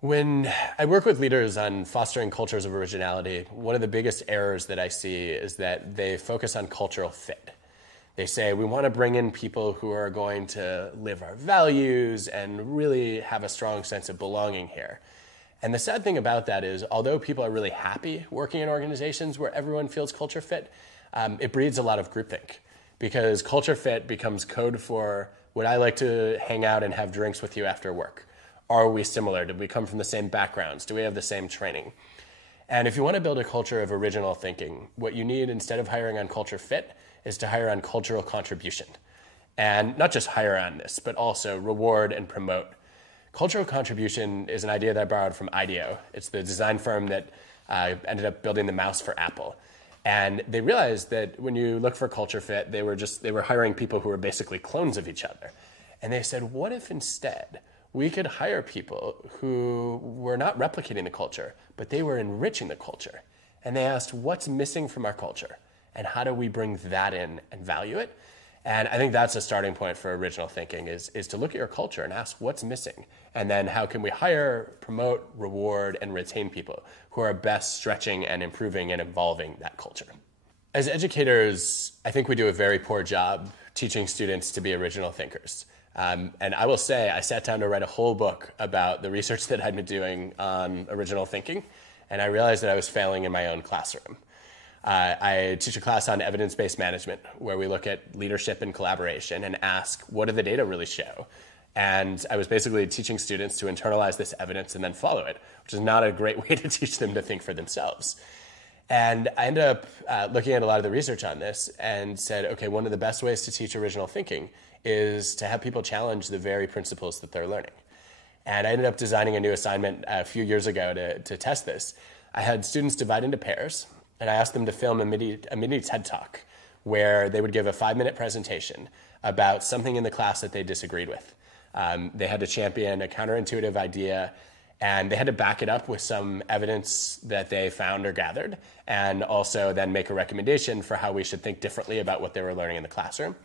When I work with leaders on fostering cultures of originality, one of the biggest errors that I see is that they focus on cultural fit. They say, we want to bring in people who are going to live our values and really have a strong sense of belonging here. And the sad thing about that is, although people are really happy working in organizations where everyone feels culture fit, it breeds a lot of groupthink. Because culture fit becomes code for, would I like to hang out and have drinks with you after work? Are we similar? Did we come from the same backgrounds? Do we have the same training? And if you want to build a culture of original thinking, what you need instead of hiring on culture fit is to hire on cultural contribution. And not just hire on this, but also reward and promote. Cultural contribution is an idea that I borrowed from IDEO. It's the design firm that ended up building the mouse for Apple. And they realized that when you look for culture fit, they were hiring people who were basically clones of each other. And they said, what if instead we could hire people who were not replicating the culture, but they were enriching the culture? And they asked, what's missing from our culture? And how do we bring that in and value it? And I think that's a starting point for original thinking, is to look at your culture and ask what's missing. And then how can we hire, promote, reward, and retain people who are best stretching and improving and evolving that culture. As educators, I think we do a very poor job teaching students to be original thinkers. And I will say, I sat down to write a whole book about the research that I'd been doing on original thinking, and I realized that I was failing in my own classroom. I teach a class on evidence-based management where we look at leadership and collaboration and ask, what do the data really show? And I was basically teaching students to internalize this evidence and then follow it, which is not a great way to teach them to think for themselves. And I ended up looking at a lot of the research on this and said, okay, one of the best ways to teach original thinking is to have people challenge the very principles that they're learning. And I ended up designing a new assignment a few years ago to test this. I had students divide into pairs, and I asked them to film a mini TED Talk where they would give a 5-minute presentation about something in the class that they disagreed with. They had to champion a counterintuitive idea, and they had to back it up with some evidence that they found or gathered, and also then make a recommendation for how we should think differently about what they were learning in the classroom.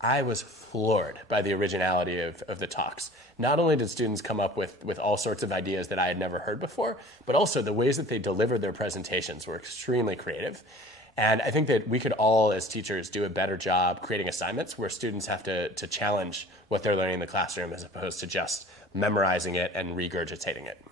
I was floored by the originality of the talks. Not only did students come up with all sorts of ideas that I had never heard before, but also the ways that they delivered their presentations were extremely creative. And I think that we could all, as teachers, do a better job creating assignments where students have to challenge what they're learning in the classroom as opposed to just memorizing it and regurgitating it.